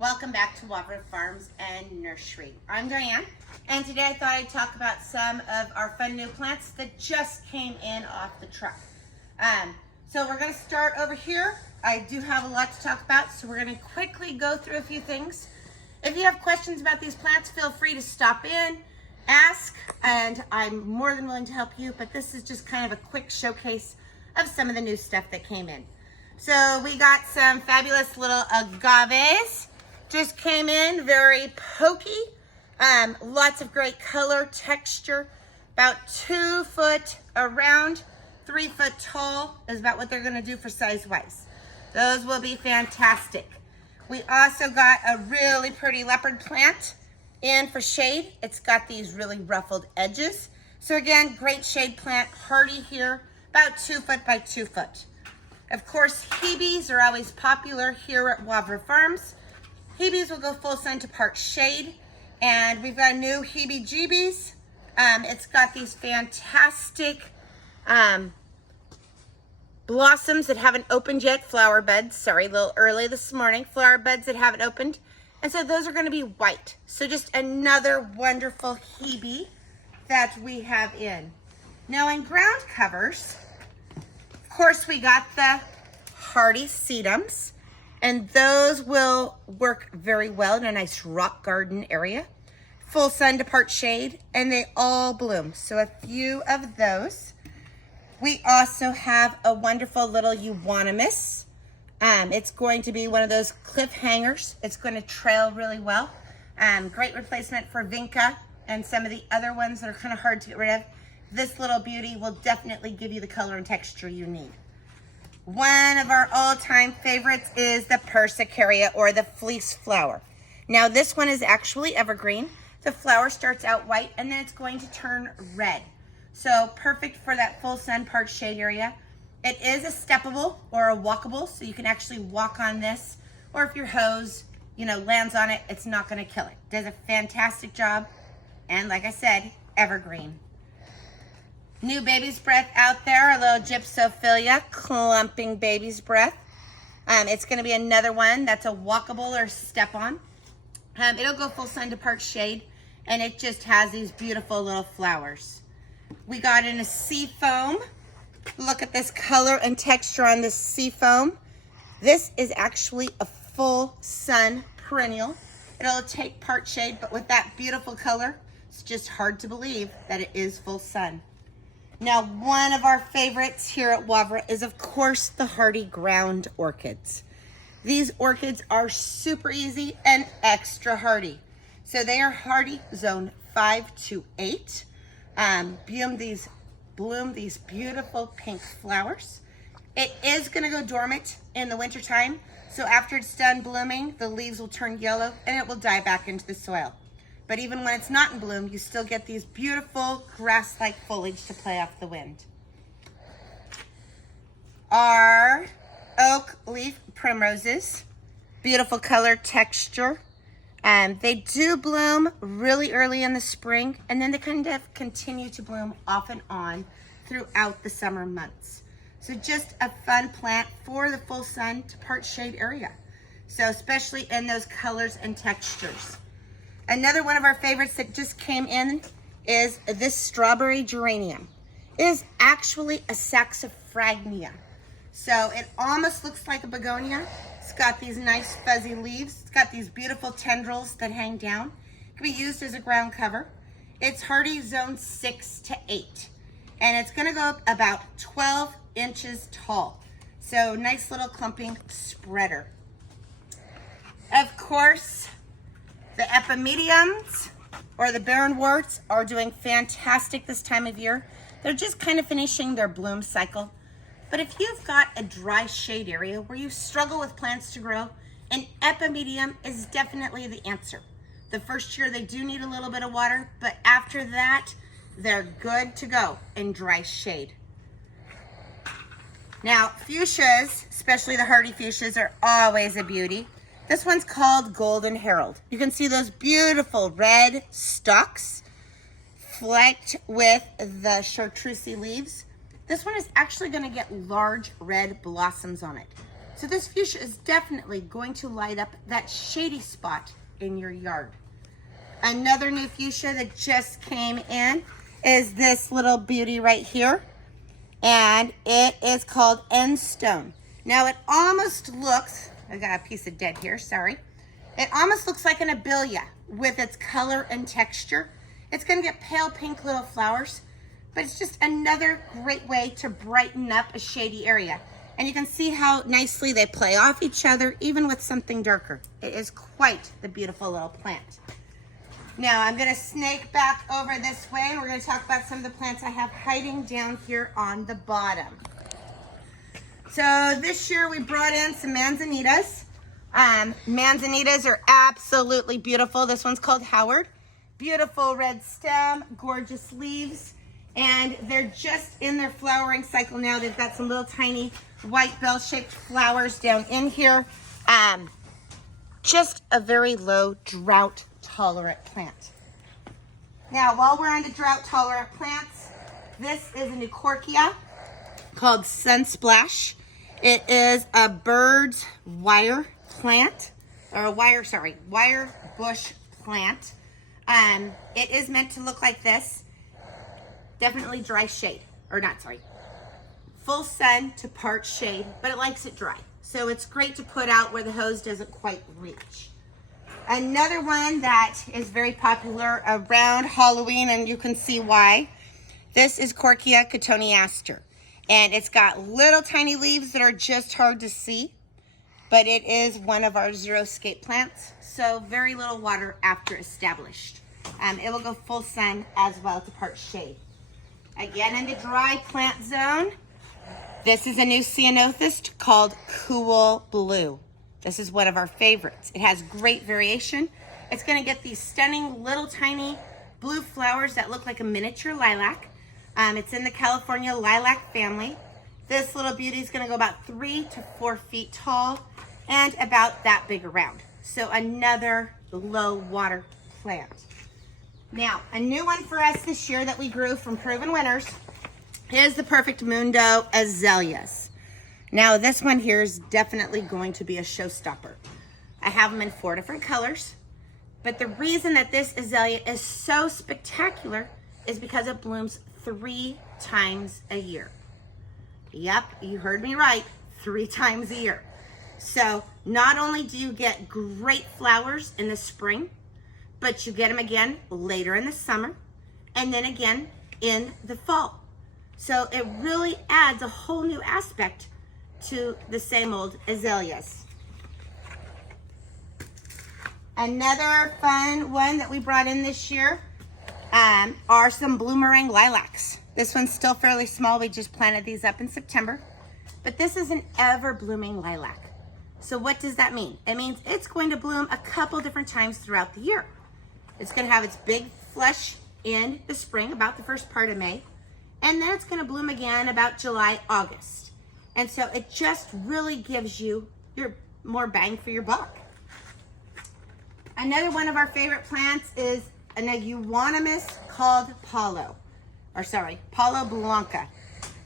Welcome back to Wavra Farms and Nursery. I'm Diane, and today I thought I'd talk about some of our fun new plants that just came in off the truck. So we're going to start over here. I do have a lot to talk about, so we're going to quickly go through a few things. If you have questions about these plants, feel free to stop in, ask, and I'm more than willing to help you, but this is just kind of a quick showcase of some of the new stuff that came in. So we got some fabulous little agaves. Just came in, very pokey. Lots of great color, texture. About 2 foot around, 3 foot tall is about what they're gonna do for size-wise. Those will be fantastic. We also got a really pretty leopard plant in for shade. It's got these really ruffled edges. So again, great shade plant, hardy here, about 2 foot by 2 foot. Of course, Hebes are always popular here at Wavra Farms. Hebes will go full sun to part shade. And we've got a new Hebe-Jeebies. It's got these fantastic blossoms that haven't opened yet, flower buds. Sorry, a little early this morning. Flower buds that haven't opened. And so those are gonna be white. So just another wonderful Hebe that we have in. Now in ground covers, of course, we got the hardy sedums, and those will work very well in a nice rock garden area. Full sun to part shade, and they all bloom. So a few of those. We also have a wonderful little euonymus. It's going to be one of those cliffhangers. It's going to trail really well. Great replacement for vinca and some of the other ones that are kind of hard to get rid of. This little beauty will definitely give you the color and texture you need. One of our all-time favorites is the persicaria, or the fleece flower. Now this one is actually evergreen. The flower starts out white and then it's going to turn red. So perfect for that full sun part shade area. It is a steppable or a walkable, so you can actually walk on this, or if your hose, lands on it, it's not gonna kill it. Does a fantastic job. And like I said, evergreen. New baby's breath out there, a little gypsophilia, clumping baby's breath. It's gonna be another one that's a walkable or step on. It'll go full sun to part shade, and it just has these beautiful little flowers. We got in a sea foam. Look at this color and texture on this sea foam. This is actually a full sun perennial. It'll take part shade, but with that beautiful color, it's just hard to believe that it is full sun. Now, one of our favorites here at Wavra is, of course, the hardy ground orchids. These orchids are super easy and extra hardy. So they are hardy zone 5 to 8. Bloom these beautiful pink flowers. It is gonna go dormant in the wintertime. So after it's done blooming, the leaves will turn yellow and it will die back into the soil. But even when it's not in bloom, you still get these beautiful grass-like foliage to play off the wind. Our oak leaf primroses, beautiful color, texture. They do bloom really early in the spring, and then they kind of continue to bloom off and on throughout the summer months. So just a fun plant for the full sun to part shade area. So especially in those colors and textures. Another one of our favorites that just came in is this strawberry geranium. It is actually a saxifragia. So it almost looks like a begonia. It's got these nice fuzzy leaves. It's got these beautiful tendrils that hang down. It can be used as a ground cover. It's hardy zone 6 to 8. And it's gonna go up about 12 inches tall. So nice little clumping spreader. Of course, the epimediums, or the barrenworts, are doing fantastic this time of year. They're just kind of finishing their bloom cycle. But if you've got a dry shade area where you struggle with plants to grow, an epimedium is definitely the answer. The first year they do need a little bit of water, but after that, they're good to go in dry shade. Now, fuchsias, especially the hardy fuchsias, are always a beauty. This one's called Golden Herald. You can see those beautiful red stalks flanked with the chartreuse leaves. This one is actually gonna get large red blossoms on it. So this fuchsia is definitely going to light up that shady spot in your yard. Another new fuchsia that just came in is this little beauty right here. And it is called End Stone. Now it almost looks, I got a piece of dead here, sorry. It almost looks like an abelia with its color and texture. It's gonna get pale pink little flowers, but it's just another great way to brighten up a shady area. And you can see how nicely they play off each other, even with something darker. It is quite the beautiful little plant. Now I'm gonna snake back over this way and we're gonna talk about some of the plants I have hiding down here on the bottom. So this year we brought in some manzanitas. Manzanitas are absolutely beautiful. This one's called Howard. Beautiful red stem, gorgeous leaves, and they're just in their flowering cycle now. They've got some little tiny white bell-shaped flowers down in here. Just a very low drought tolerant plant. Now, while we're on the drought tolerant plants, this is a new Corkia called Sunsplash. It is a bird's wire plant, or a wire bush plant. It is meant to look like this. Definitely dry shade, or not, sorry. Full sun to part shade, but it likes it dry. So it's great to put out where the hose doesn't quite reach. Another one that is very popular around Halloween, and you can see why. This is Corkia cotoneaster. And it's got little tiny leaves that are just hard to see, but it is one of our xeriscape plants, so very little water after established. It will go full sun as well to part shade. Again, in the dry plant zone, this is a new ceanothus called Cool Blue. This is one of our favorites. It has great variation. It's gonna get these stunning little tiny blue flowers that look like a miniature lilac. It's in the California lilac family. This little beauty is gonna go about 3 to 4 feet tall and about that big around. So another low water plant. Now, a new one for us this year that we grew from proven winners is the Perfect Mundo azaleas. Now, this one here is definitely going to be a showstopper. I have them in 4 different colors, but the reason that this azalea is so spectacular is because it blooms 3 times a year. Yep, you heard me right, 3 times a year. So not only do you get great flowers in the spring, but you get them again later in the summer and then again in the fall. So it really adds a whole new aspect to the same old azaleas. Another fun one that we brought in this year are some bloomerang lilacs. This one's still fairly small. We just planted these up in September, but this is an ever-blooming lilac. So what does that mean? It means it's going to bloom a couple different times throughout the year. It's going to have its big flush in the spring, about the first part of May, and then it's going to bloom again about July, August. And so it just really gives you your more bang for your buck. Another one of our favorite plants is an euonymus called Paulo Blanca.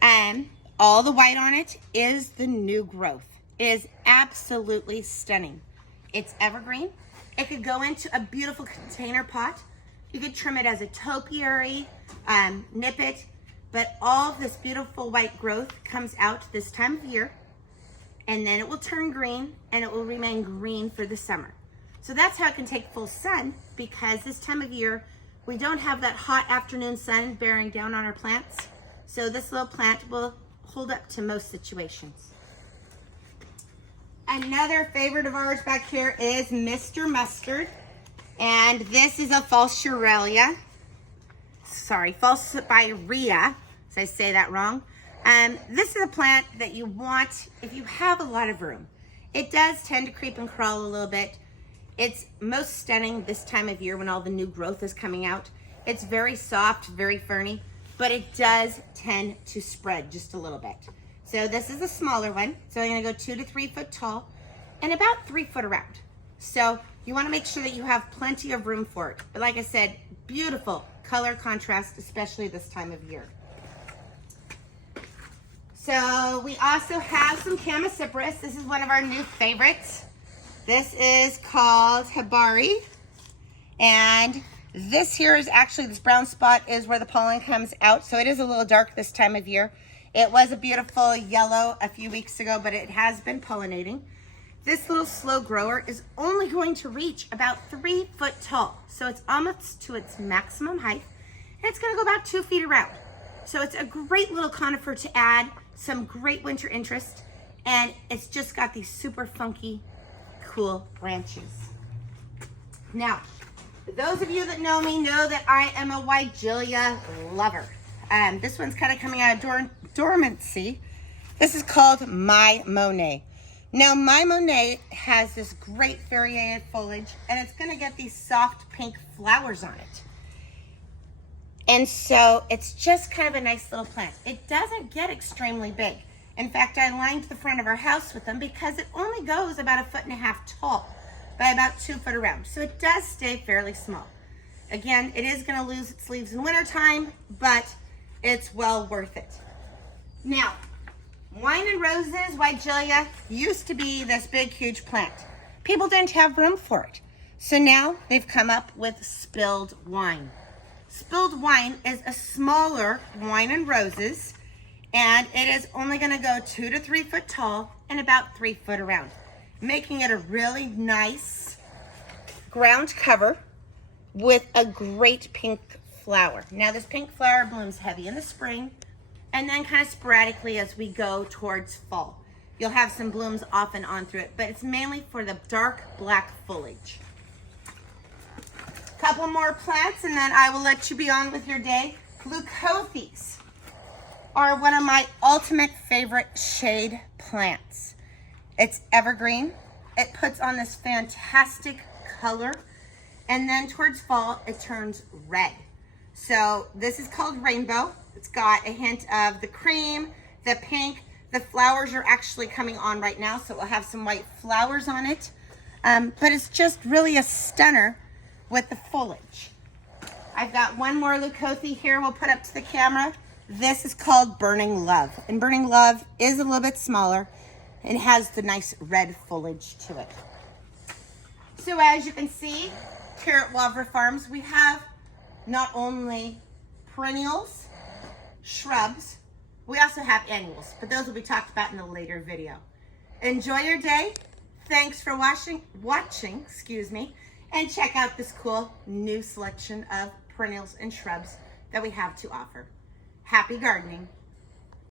And all the white on it is the new growth. It is absolutely stunning. It's evergreen. It could go into a beautiful container pot. You could trim it as a topiary, nip it, but all of this beautiful white growth comes out this time of year, and then it will turn green, and it will remain green for the summer. So that's how it can take full sun, because this time of year, we don't have that hot afternoon sun bearing down on our plants. So this little plant will hold up to most situations. Another favorite of ours back here is Mr. Mustard. And this is a false Falspirea. Did I say that wrong? This is a plant that you want if you have a lot of room. It does tend to creep and crawl a little bit. It's most stunning this time of year when all the new growth is coming out. It's very soft, very ferny, but it does tend to spread just a little bit. So this is a smaller one. So I'm gonna go 2 to 3 foot tall and about 3 foot around. So you wanna make sure that you have plenty of room for it. But like I said, beautiful color contrast, especially this time of year. So we also have some Chamaecyparis. This is one of our new favorites. This is called Hibari. And this here is actually, this brown spot is where the pollen comes out. So it is a little dark this time of year. It was a beautiful yellow a few weeks ago, but it has been pollinating. This little slow grower is only going to reach about 3 foot tall. So it's almost to its maximum height. And it's gonna go about 2 feet around. So it's a great little conifer to add some great winter interest. And it's just got these super funky, cool branches. Now, those of you that know me know that I am a Weigelia lover. This one's kind of coming out of dormancy. This is called My Monet. Now, My Monet has this great variegated foliage, and it's going to get these soft pink flowers on it. And so it's just kind of a nice little plant. It doesn't get extremely big. In fact, I lined the front of our house with them because it only goes about 1.5 feet tall by about 2 foot around. So it does stay fairly small. Again, it is going to lose its leaves in wintertime, but it's well worth it. Now, Wine and Roses Weigelia used to be this big, huge plant. People didn't have room for it. So now they've come up with Spilled Wine. Spilled Wine is a smaller Wine and Roses, and it is only going to go 2 to 3 foot tall and about 3 foot around, making it a really nice ground cover with a great pink flower. Now, this pink flower blooms heavy in the spring and then kind of sporadically as we go towards fall. You'll have some blooms off and on through it, but it's mainly for the dark black foliage. Couple more plants and then I will let you be on with your day. Leucothes are one of my ultimate favorite shade plants. It's evergreen. It puts on this fantastic color, and then towards fall it turns red. So this is called Rainbow. It's got a hint of the cream, the pink. The flowers are actually coming on right now, so it will have some white flowers on it. But it's just really a stunner with the foliage. I've got one more Leucothe here we'll put up to the camera. This is called Burning Love. And Burning Love is a little bit smaller and has the nice red foliage to it. So as you can see, here at Wavra Farms, we have not only perennials, shrubs, we also have annuals, but those will be talked about in a later video. Enjoy your day. Thanks for watching, and check out this cool new selection of perennials and shrubs that we have to offer. Happy gardening.